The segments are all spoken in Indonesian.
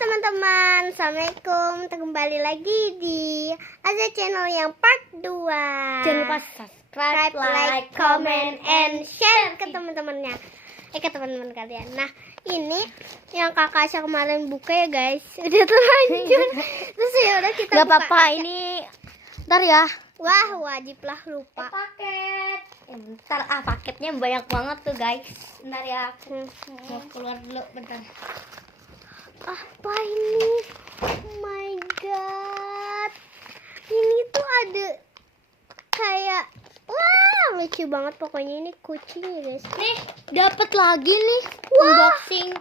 teman-teman, assalamualaikum. Kembali lagi di Aza Channel yang part 2. Jangan lupa subscribe, like, comment, and share ke teman-temannya, ke teman-teman kalian. Nah, ini yang kakak Asya kemarin buka ya guys, udah terlanjur. Terus ya udah kita Gak buka apa-apa, aja. ini ntar ya. Wah, wajiblah lupa. Paket. Bentar, paketnya banyak banget tuh guys. Bentar ya, aku mau keluar dulu, bentar. Apa ini? Oh my god. Ini tuh ada kayak lucu banget pokoknya, ini kucing ya guys. Nih, dapat lagi nih unboxing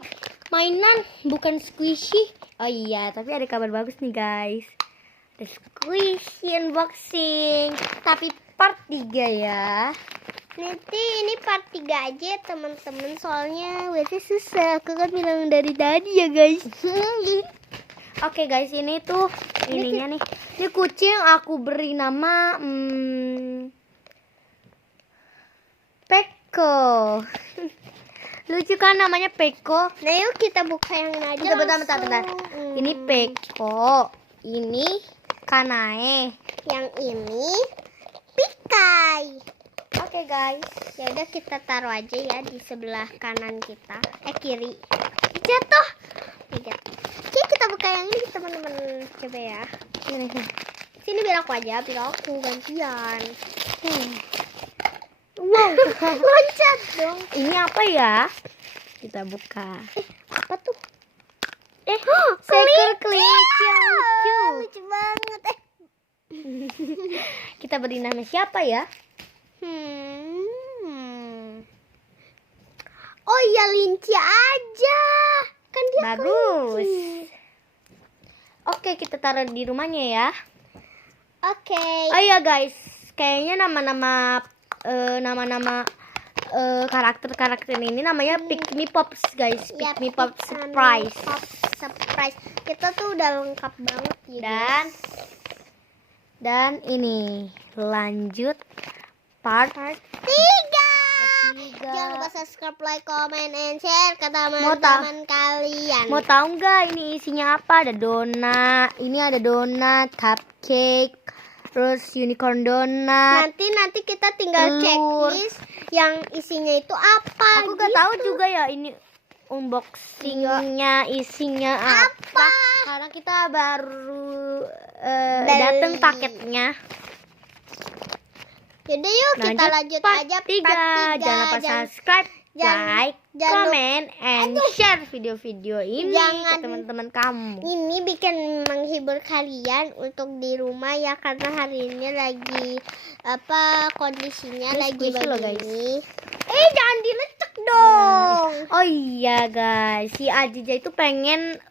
mainan, bukan squishy. Oh iya, tapi ada kabar bagus nih guys. Ada squishy unboxing, tapi part 3 ya. Nanti ini part 3 aja ya teman-teman, soalnya biasanya susah. Aku kan bilang dari tadi ya guys. Oke guys, ini tuh ininya nih. Ini kucing aku beri nama Peko. Lucu kan namanya Peko. Nah yuk kita buka yang ini aja. Bentar. Ini Peko, ini Kanae, yang ini Pikai. Oke guys, Ya udah kita taruh aja ya di sebelah kanan kita, kiri. Jatuh. Oke, kita buka yang ini teman-teman. Coba ya. Sini biar aku aja, biar aku gantian. Wow, loncat dong. ini apa ya? Kita buka. Apa tuh? Seekor kelinci yang lucu. Lucu banget. Kita beri nama siapa ya? Oh iya, linci aja. Kan dia Bagus. kelinci. Oke, kita taruh di rumahnya ya. Oke. Oh iya guys, kayaknya nama-nama karakter ini namanya Pick Me Pops guys. Ya, Pick Me Pops Pick Me Surprise. Pops Surprise. Kita tuh udah lengkap banget ya. Dan ini lanjut part 3. 3. Jangan lupa subscribe, like, comment, and share ke Mau teman-teman kalian. Mau tahu nggak ini isinya apa? Ada donat. Ini ada donat, cupcake, terus unicorn donat. Nanti kita tinggal telur. checklist yang isinya itu apa. Aku nggak tahu juga ya ini unboxingnya isinya apa. Karena kita baru datang paketnya. Yaudah yuk kita lanjut aja part 3. Jangan lupa subscribe, like, comment, and share video-video ini ke teman-teman kamu. Ini bikin menghibur kalian untuk di rumah ya, karena hari ini lagi kondisinya Ini lagi squishy loh, begini. Jangan dilecek dong. Oh iya guys, si Aziza itu pengen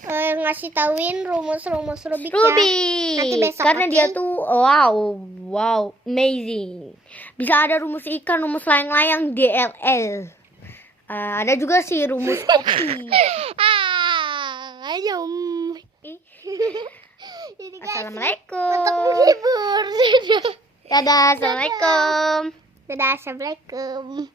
Ngasih tauin rumus-rumus Rubik ya. Nanti Rubik. besok Karena dia tuh wow, amazing. Bisa ada rumus ikan, rumus layang-layang, DLL. Ada juga sih rumus kopi. Ayo. Assalamualaikum. Untuk menghibur. Dadah, assalamualaikum. Dadah, assalamualaikum.